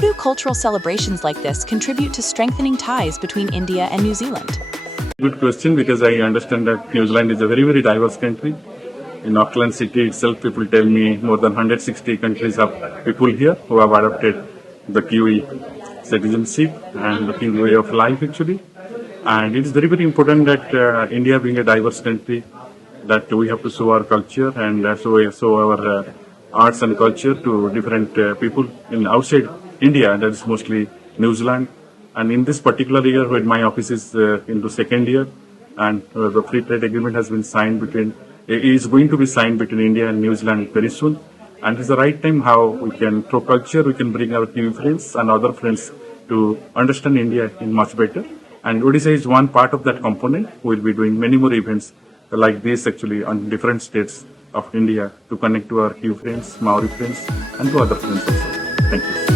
do cultural celebrations like this contribute to strengthening ties between India and New Zealand? Good question, because I understand that New Zealand is a very, very diverse country. In Auckland city itself, people tell me more than 160 countries have people here who have adopted the Kiwi citizenship and the Kiwi way of life actually. And it is very, very important that India being a diverse country, that we have to show our culture and show our arts and culture to different people in outside India, that is mostly New Zealand. And in this particular year, when my office is into second year, and the free trade agreement has been signed is going to be signed between India and New Zealand very soon. And it's the right time how we can, through culture, we can bring our Kiwi friends and other friends to understand India in much better. And Odisha is one part of that component. We'll be doing many more events like this actually on different states of India to connect to our Kiwi friends, Maori friends, and to other friends also. Thank you.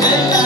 Jagath